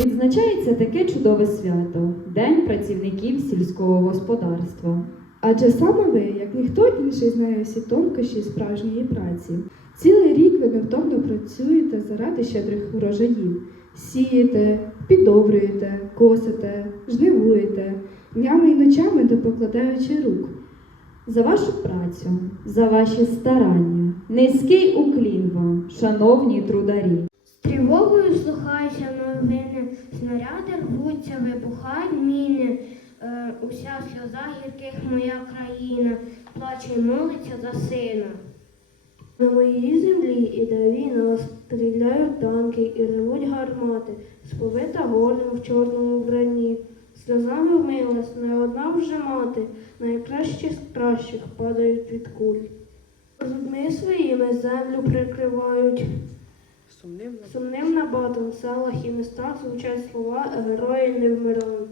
Відзначається таке чудове свято День працівників сільського господарства. Адже саме ви, як ніхто інший, знає всі тонкощі справжньої праці. Цілий рік ви невтомно працюєте заради щедрих урожаїв. Сієте, підобрюєте, косите, жнивуєте, днями і ночами не покладаючи рук. За вашу працю, за ваші старання, низький уклін вам, шановні трударі. Тривогою слухаються новини, снаряди рвуться, вибухають міни. Е, уся сльоза гірких моя країна, плаче й молиться за сина. На моїй землі іде війна, стріляють танки і ревуть гармати, сповита горем в чорному вбранні. Сльозами вмилась не одна вже мати, найкращі з кращих падають від куль. Зубми своїми землю прикривають. Сумним набатом в селах і містах звучать слова герої не вмирають.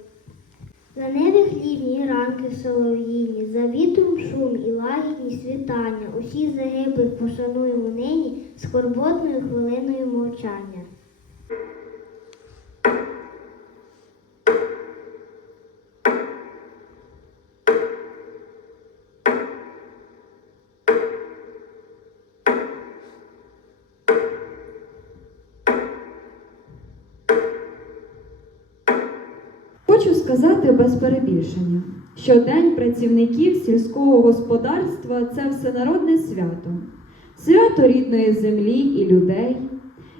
На небі хлібні ранки солов'їні, за вітром шум і лагідні світання. Усіх загиблих пошануємо нині скорботною хвилиною мовчання. Хочу сказати без перебільшення, що День працівників сільського господарства це всенародне свято, свято рідної землі і людей,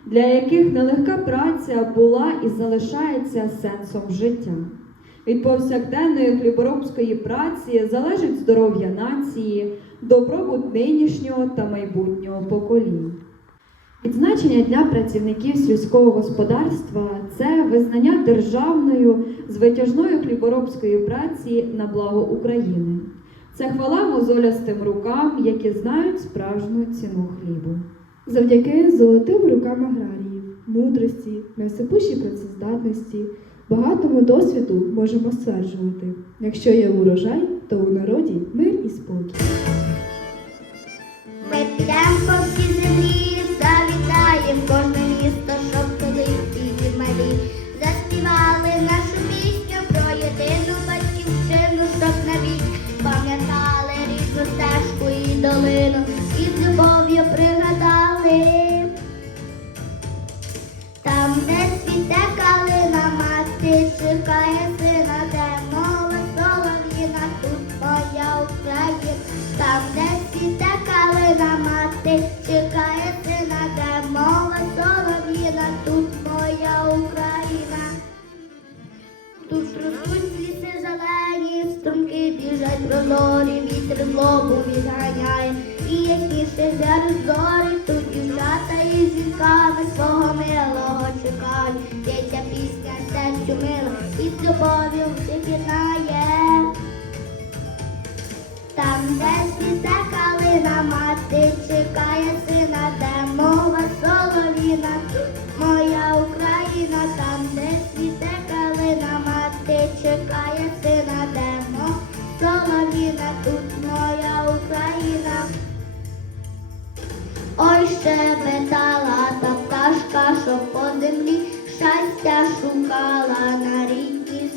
для яких нелегка праця була і залишається сенсом життя. Від повсякденної хліборобської праці залежить здоров'я нації, добробут нинішнього та майбутнього поколінь. Відзначення Дня працівників сільського господарства це визнання державною з витяжною хліборобської праці на благо України. Це хвала мозолястим рукам, які знають справжню ціну хлібу. Завдяки золотим рукам аграріїв, мудрості, невсипущій працездатності, багатому досвіду можемо стверджувати, якщо є урожай, то у народі мир і спокій. Там, де калина, мати чекає сина, де мова солов'їна, тут моя Україна. Там, де цвіте калина, мати чекає сина, де мова солов'їна, тут моя Україна. Тут ростуть ліси зелені, струмки біжать прозорі, вітер злобу відганяє, і ясніше зорі, тут любов'ю всіх. Там, де світе калина, мати чекає сина, де мова солов'їна, моя Україна, там, де світе калина, мати чекає сина, де мова солов'їна, тут моя Україна. Ой, щебетала та пташка, що по землі щастя шукала на рідній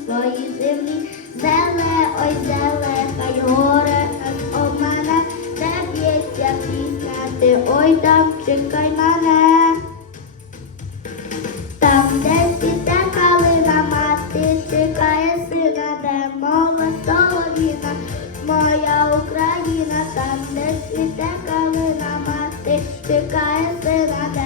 своїй землі. Зеле, ой, зеле, хай горе нас обмане, де б'ється пісня, ти ой там чекай мене. Там, де цвіте калина, мати чекає сина, де мова солов'їна, моя Україна, там, де цвіте калина, мати чекає сина, де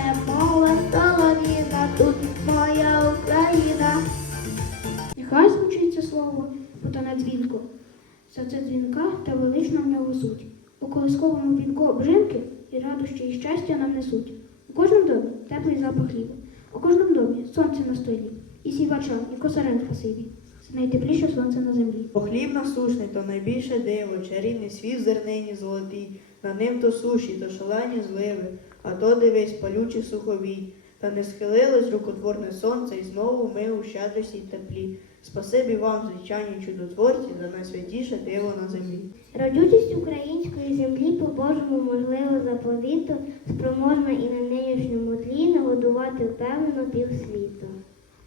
Серце дзвінка та велична в нього суть. У колисковому вінку обжинки і радощі і щастя нам несуть. У кожному домі теплий запах хліба, у кожному домі сонце на столі, і сівача, і косарен спасибі. Це найтепліше сонце на землі. Бо хліб насушний, то найбільше диво, чарівний світ зернині золотий, на ним то суші, то шалені зливи, а то дивись, палючий суховій. Та не схилилось рукотворне сонце, і знову ми у щедрості й теплі. Спасибі вам, звичайні чудотворці, за найсвятіше диво на землі. Родючість української землі по Божому можливо заповіту, спроможна і на нинішньому тлі нагодувати впевнено півсвіту.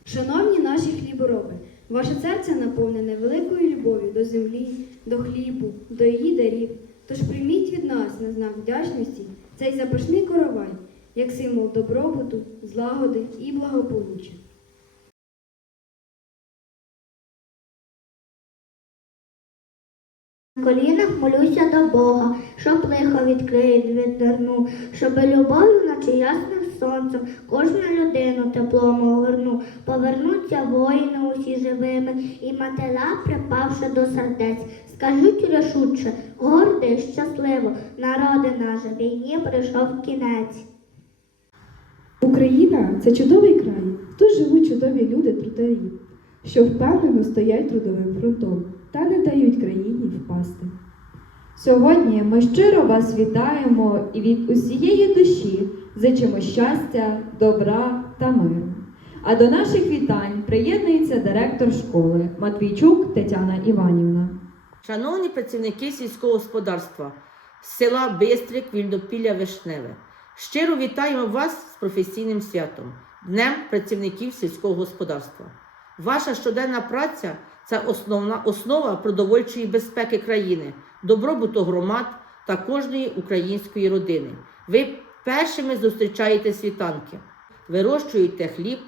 Шановні наші хлібороби, ваше серце наповнене великою любов'ю до землі, до хлібу, до її дарів. Тож прийміть від нас на знак вдячності цей запашний коровай, як символ добробуту, злагоди і благополуччя. Колінах молюся до Бога, щоб лихо відкриє відверну, щоб любов'ю, наче ясним сонцем, кожну людину теплом огорну. Повернуться воїни усі живими, і матера, припавши до сердець, скажуть рішуче, гордо і щасливо, народи наше, війні прийшов кінець. Україна це чудовий край. Тут живуть чудові люди трударі, що впевнено стоять трудовим фронтом та не дають країні впасти. Сьогодні ми щиро вас вітаємо і від усієї душі зичимо щастя, добра та миру. А до наших вітань приєднується директор школи Матвійчук Тетяна Іванівна. Шановні працівники сільського господарства села Бистрик, Вільнопілля Вишневе, щиро вітаємо вас з професійним святом, Днем працівників сільського господарства. Ваша щоденна праця це основна основа продовольчої безпеки країни, добробуту громад та кожної української родини. Ви першими зустрічаєте світанки, вирощуєте хліб,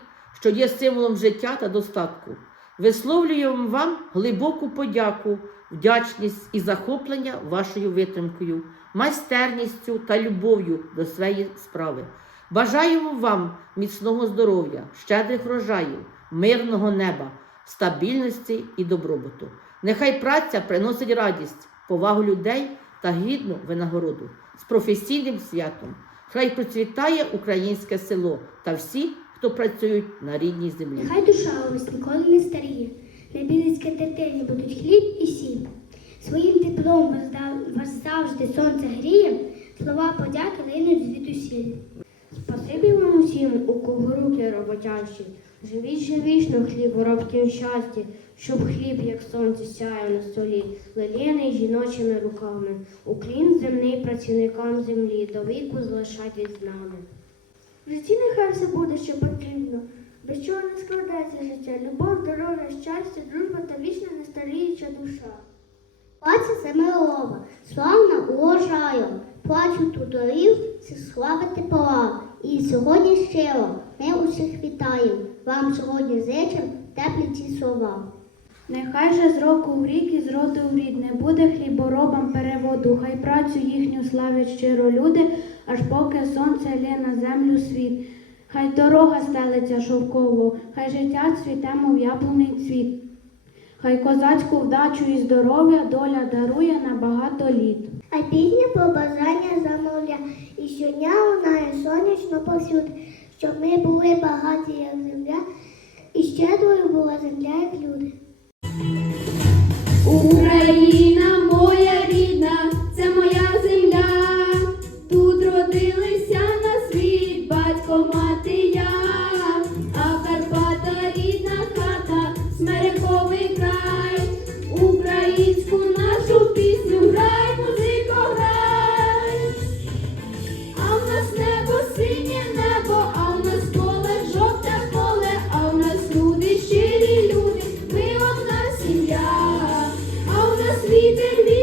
що є символом життя та достатку. Висловлюємо вам глибоку подяку, вдячність і захоплення вашою витримкою, майстерністю та любов'ю до своєї справи. Бажаємо вам міцного здоров'я, щедрих врожаїв, мирного неба, стабільності і добробуту. Нехай праця приносить радість, повагу людей та гідну винагороду з професійним святом. Хай процвітає українське село та всі, хто працюють на рідній землі. Нехай душа у вас ніколи не старіє, на білицьке дитині будуть хліб і сіль. Своїм теплом вас, вас завжди сонце гріє, слова подяки линуть звідусіль. Спасибі вам усім, у кого руки роботящі. Живіть же вічно хліборобським щасті, щоб хліб, як сонце, сяяв на столі, леліяний жіночими руками. Уклін земний працівникам землі, до віку залишайтесь з нами. В житті нехай все буде, що потрібно. Без чого не складається життя, любов, здоров'я, щастя, дружба та вічна нестаріюча душа. Паця Семилова, славна уважаю, плачу туторів, це славити пора. І сьогодні щиро ми усіх вітаємо, вам сьогодні зичим теплі ці слова. Нехай же з року в рік і з роду в рід не буде хліборобам переводу, хай працю їхню славять щиро люди, аж поки сонце лє на землю світ. Хай дорога стелиться шовково, хай життя цвіте, мов яблуний цвіт. Хай козацьку вдачу і здоров'я доля дарує на багато літ. А пісня побажання замовля, і щодня лунає сонячно повсюди, щоб ми були багаті, як земля, і щедрою була земля, як люди. Україна А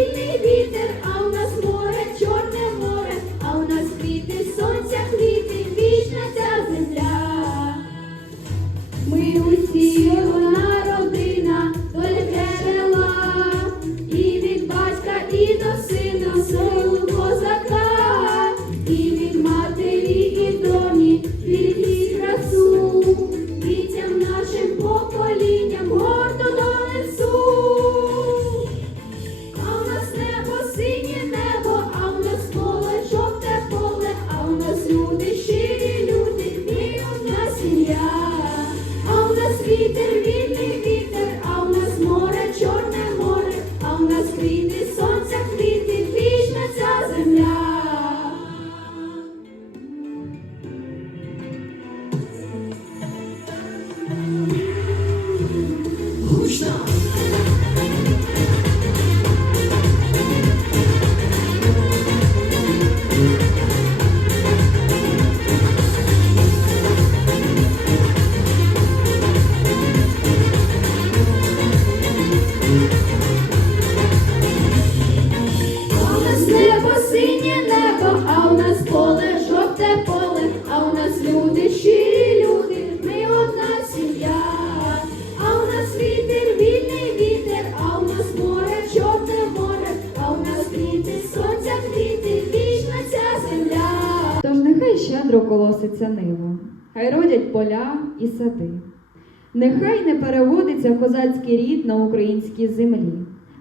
А колоситься нива, хай родять поля і сади. Нехай не переводиться козацький рід на українській землі,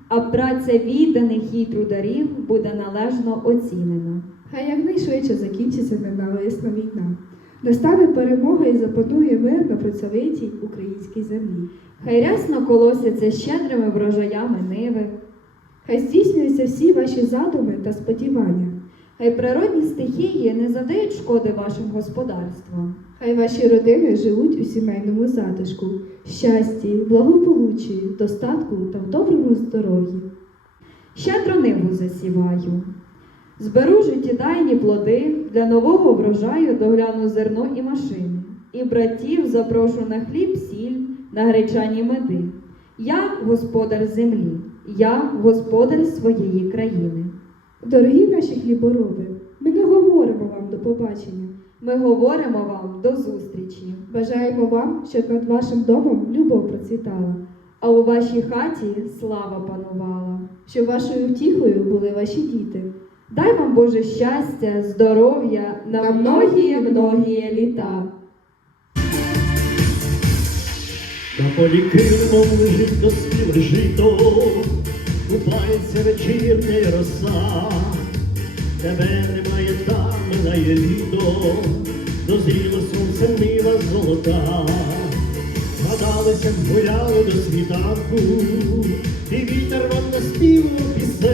а праця відданих їй трударів буде належно оцінена. Хай якнайшвидше закінчиться ненависна війна. Настане перемога і запанує мир на працьовитій українській землі. Хай рясно колосяться щедрими врожаями ниви, Хай здійснюються всі ваші задуми та сподівання. Хай природні стихії не завдають шкоди вашим господарствам. Хай ваші родини живуть у сімейному затишку, щасті, благополуччі, достатку та в доброму здоров'ї. Щедро ниву засіваю. Зберу життєдайні плоди для нового врожаю догляну зерно і машини. І братів запрошу на хліб, сіль, на гречані меди. Я господар землі, я господар своєї країни. Дорогі наші хлібороби, ми не говоримо вам до побачення. Ми говоримо вам до зустрічі, Бажаємо вам, щоб над вашим домом любов процвітала, а у вашій хаті слава панувала. щоб вашою втіхою були ваші діти. Дай вам Боже щастя, здоров'я на многі-многі літа. На полі килимом лежить доспіле жито, купається вечірня роса, тебе немає там, минає літо, дозріло сонце нива золота, згадалися, гуляли до світанку, і вітер вам наспівав пісень,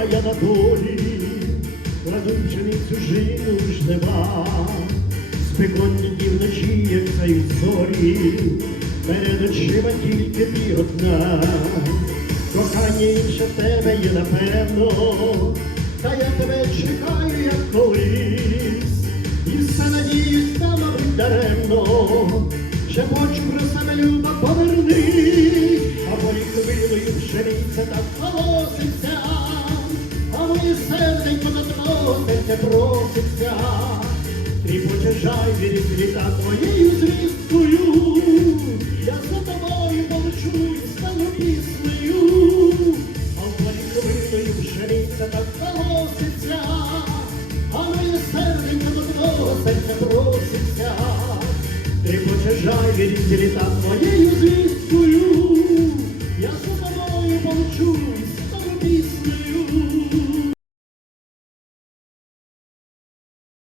а я на полі, кладу пшеницю жину в жнива, спекотні вночі, як цають зорі, перед очима тільки ти одна, кохання інше в тебе є напевно, та я тебе чекаю, як колись, і все надіюсь, та мабуть даремно, шепочу про себе люба повернись, а мої хвилею пшениця так колоситься, моє серденько на серце проситься, тріпоче жаль від світа твоєю звісткою,